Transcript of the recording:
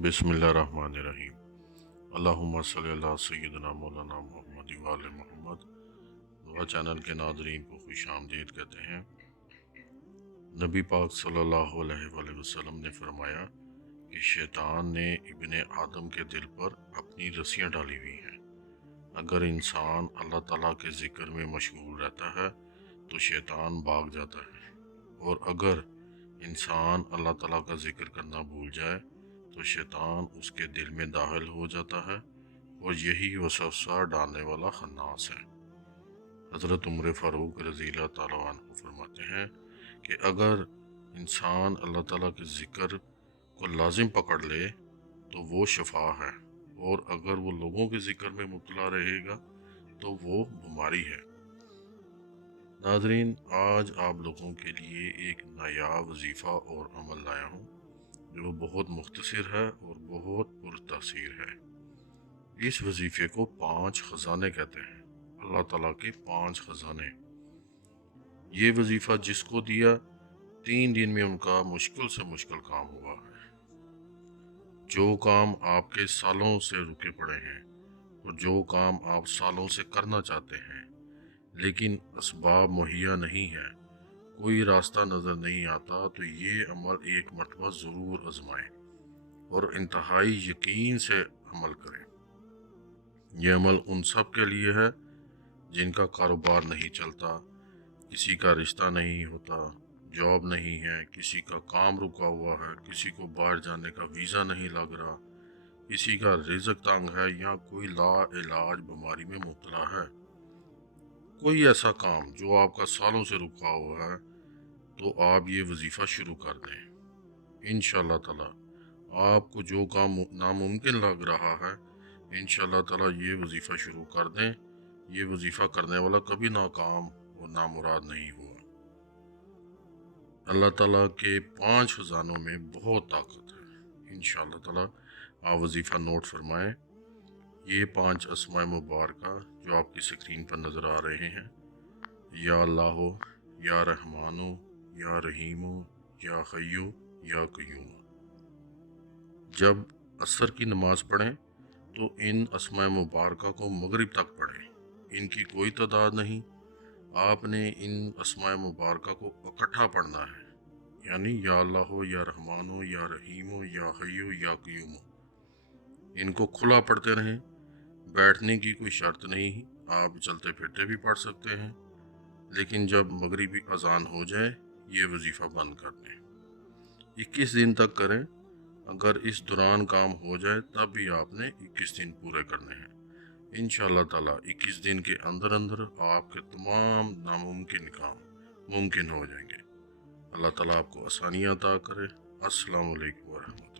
बिस्मिल्लाहिर्रहमानिर्रहीम। अल्लाहुम्मा सल्ली अला सय्यिदना मौलाना मुहम्मद व आले मोहम्मद। दुआ चैनल के नाज़रीन को खुश आमदीद कहते हैं। नबी पाक सल्लल्लाहु अलैहि वसल्लम ने फरमाया कि शैतान ने इब्ने आदम के दिल पर अपनी रस्सियाँ डाली हुई हैं। अगर इंसान अल्लाह ताला के ज़िक्र में मशगूल रहता है तो शैतान भाग जाता है, और अगर इंसान अल्लाह ताला का ज़िक्र करना भूल जाए तो शैतान उसके दिल में दाखिल हो जाता है, और यही वसवसा डालने वाला खन्नास है। हज़रत उमर फ़ारूक रज़ी अल्लाह ताला अन्हु फरमाते हैं कि अगर इंसान अल्लाह ताला के ज़िक्र को लाजिम पकड़ ले तो वो शफा है, और अगर वो लोगों के ज़िक्र में मुब्तला रहेगा तो वो बीमारी है। नाज़रीन, आज आप लोगों के लिए एक नायाब वजीफ़ा और अमल लाया हूँ जो बहुत मुख्तसर है और बहुत पुरतासीर है। इस वजीफ़े को 5 खजाने कहते हैं, अल्लाह ताला के 5 खजाने। ये वजीफ़ा जिसको दिया 3 दिन में उनका मुश्किल से मुश्किल काम हुआ है। जो काम आपके सालों से रुके पड़े हैं और जो काम आप सालों से करना चाहते हैं लेकिन असबाब मुहैया नहीं है, कोई रास्ता नज़र नहीं आता, तो ये अमल एक मरतबा ज़रूर आजमाएं और इंतहाई यकीन से अमल करें। यह अमल उन सब के लिए है जिनका कारोबार नहीं चलता, किसी का रिश्ता नहीं होता, जॉब नहीं है, किसी का काम रुका हुआ है, किसी को बाहर जाने का वीज़ा नहीं लग रहा, किसी का रिज़्क तंग है, या कोई ला इलाज बीमारी में मुब्तला है। कोई ऐसा काम जो आपका सालों से रुका हुआ है, तो आप ये वजीफ़ा शुरू कर दें। इंशाअल्लाह ताला आपको जो काम नामुमकिन लग रहा है, इंशाअल्लाह ताला ये वजीफ़ा शुरू कर दें। ये वजीफ़ा करने वाला कभी नाकाम और नामुराद नहीं हुआ। अल्लाह ताला के 5 खजानों में बहुत ताकत है। इंशाअल्लाह ताला आप वजीफ़ा नोट फरमाएं। ये 5 अस्माए मुबारका जो आपकी स्क्रीन पर नज़र आ रहे हैं, या अल्लाह, या रहमानो, या रहीमो, या हय्यो, या क़य्यूम। जब असर की नमाज़ पढ़ें तो इन अस्माए मुबारका को मगरिब तक पढ़ें। इनकी कोई तादाद नहीं, आपने इन अस्माए मुबारका को इकट्ठा पढ़ना है, यानी या अल्लाह, या रहमानो, या रहीमो, या हय्यो, या क़य्यूम। इनको खुला पढ़ते रहें, बैठने की कोई शर्त नहीं। आप चलते फिरते भी पढ़ सकते हैं, लेकिन जब मगरिबी अजान हो जाए ये वजीफ़ा बंद कर दें। 21 दिन तक करें। अगर इस दौरान काम हो जाए तब भी आपने 21 दिन पूरे करने हैं। इंशाअल्लाह ताला 21 दिन के अंदर अंदर आपके तमाम नामुमकिन काम मुमकिन हो जाएंगे। अल्लाह ताला आपको आसानियाँ अता करे। अस्सलामु अलैकुम व रहमतुल्लाह।